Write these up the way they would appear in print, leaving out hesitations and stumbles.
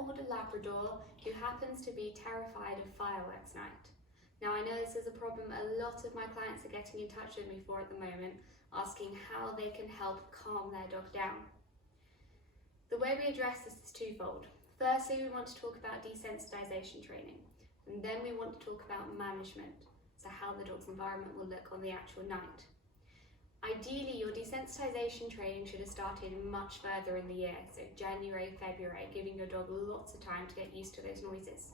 older Labrador who happens to be terrified of fireworks night. Now I know this is a problem a lot of my clients are getting in touch with me for at the moment, asking how they can help calm their dog down. The way we address this is twofold. Firstly, we want to talk about desensitization training, and then we want to talk about management, so how the dog's environment will look on the actual night. Ideally, your desensitization training should have started much further in the year, so January, February, giving your dog lots of time to get used to those noises.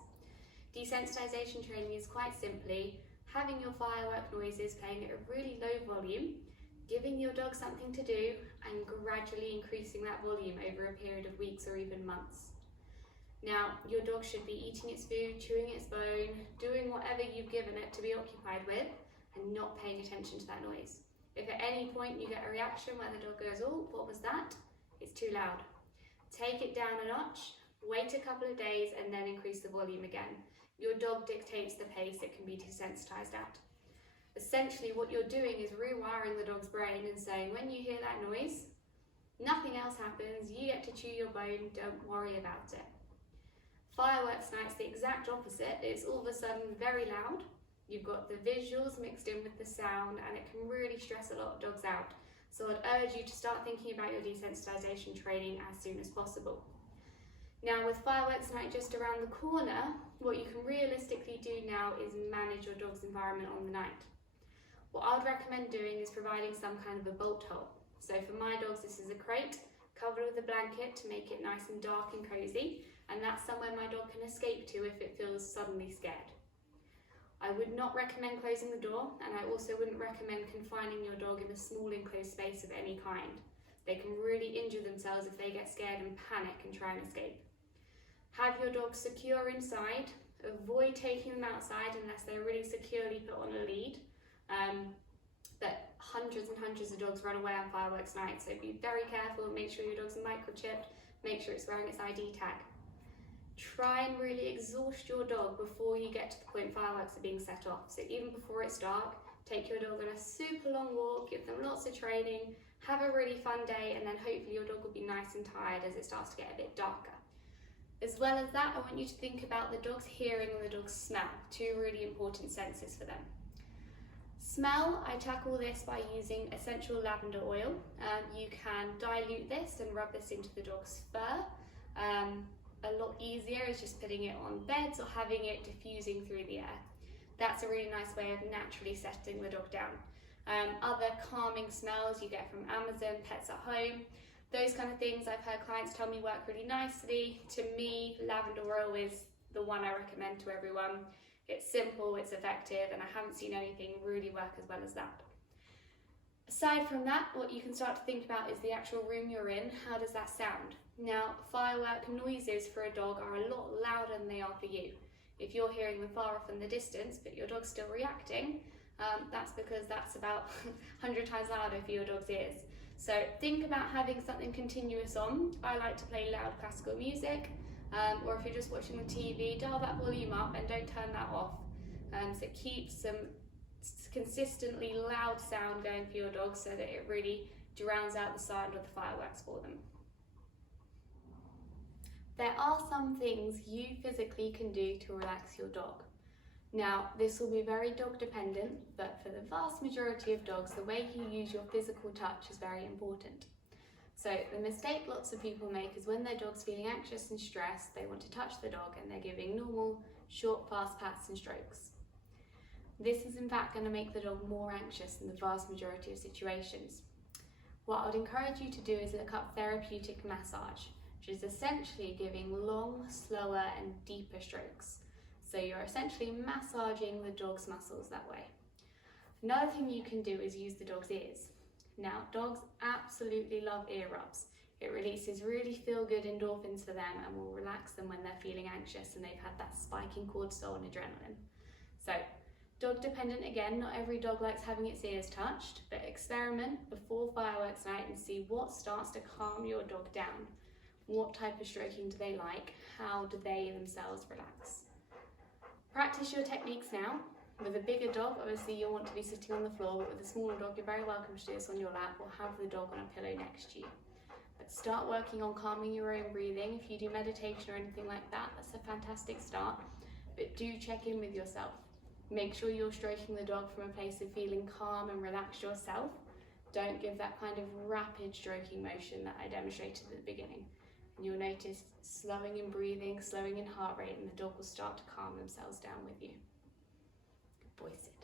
Desensitization training is quite simply having your firework noises playing at a really low volume, giving your dog something to do, and gradually increasing that volume over a period of weeks or even months. Now, your dog should be eating its food, chewing its bone, doing whatever you've given it to be occupied with, and not paying attention to that noise. If at any point you get a reaction where the dog goes, "Oh, what was that?" it's too loud. Take it down a notch, wait a couple of days, and then increase the volume again. Your dog dictates the pace it can be desensitized at. Essentially, what you're doing is rewiring the dog's brain and saying, when you hear that noise, nothing else happens, you get to chew your bone, don't worry about it. Fireworks night's the exact opposite. It's all of a sudden very loud. You've got the visuals mixed in with the sound, and it can really stress a lot of dogs out. So I'd urge you to start thinking about your desensitization training as soon as possible. Now, with fireworks night just around the corner, what you can realistically do now is manage your dog's environment on the night. What I'd recommend doing is providing some kind of a bolt hole. So for my dogs, this is a crate covered with a blanket to make it nice and dark and cozy, and that's somewhere my dog can escape to if it feels suddenly scared. I would not recommend closing the door, and I also wouldn't recommend confining your dog in a small enclosed space of any kind. They can really injure themselves if they get scared and panic and try and escape. Have your dog secure inside. Avoid taking them outside unless they're really securely put on a lead. But hundreds and hundreds of dogs run away on fireworks night, so be very careful. Make sure your dog's microchipped. Make sure it's wearing its ID tag. Try and really exhaust your dog before you get to the point fireworks are being set off. So even before it's dark, take your dog on a super long walk, give them lots of training, have a really fun day, and then hopefully your dog will be nice and tired as it starts to get a bit darker. As well as that, I want you to think about the dog's hearing and the dog's smell, two really important senses for them. Smell, I tackle this by using essential lavender oil. You can dilute this and rub this into the dog's fur. A lot easier is just putting it on beds or having it diffusing through the air. That's a really nice way of naturally settling the dog down. Other calming smells you get from Amazon, Pets at Home, those kind of things I've heard clients tell me work really nicely. To me, lavender oil is the one I recommend to everyone. It's simple, it's effective, and I haven't seen anything really work as well as that. Aside from that, what you can start to think about is the actual room you're in. How does that sound? Now, firework noises for a dog are a lot louder than they are for you. If you're hearing them far off in the distance, but your dog's still reacting, that's because that's about 100 times louder for your dog's ears. So think about having something continuous on. I like to play loud classical music, or if you're just watching the TV, dial that volume up and don't turn that off. So it keeps some consistently loud sound going for your dog so that it really drowns out the sound of the fireworks for them. There are some things you physically can do to relax your dog. Now, this will be very dog dependent, but for the vast majority of dogs, the way you use your physical touch is very important. So the mistake lots of people make is when their dog's feeling anxious and stressed, they want to touch the dog and they're giving normal, short, fast pats and strokes. This is in fact going to make the dog more anxious in the vast majority of situations. What I would encourage you to do is look up therapeutic massage, which is essentially giving long, slower and deeper strokes. So you're essentially massaging the dog's muscles that way. Another thing you can do is use the dog's ears. Now, dogs absolutely love ear rubs. It releases really feel-good endorphins for them and will relax them when they're feeling anxious and they've had that spike in cortisol and adrenaline. So, dog dependent again, not every dog likes having its ears touched, but experiment before fireworks night and see what starts to calm your dog down. What type of stroking do they like? How do they themselves relax? Practice your techniques now. With a bigger dog, obviously you'll want to be sitting on the floor, but with a smaller dog, you're very welcome to do this on your lap or have the dog on a pillow next to you. But start working on calming your own breathing. If you do meditation or anything like that, that's a fantastic start. But do check in with yourself. Make sure you're stroking the dog from a place of feeling calm and relaxed yourself. Don't give that kind of rapid stroking motion that I demonstrated at the beginning. And you'll notice slowing in breathing, slowing in heart rate, and the dog will start to calm themselves down with you. Good boy, Sid.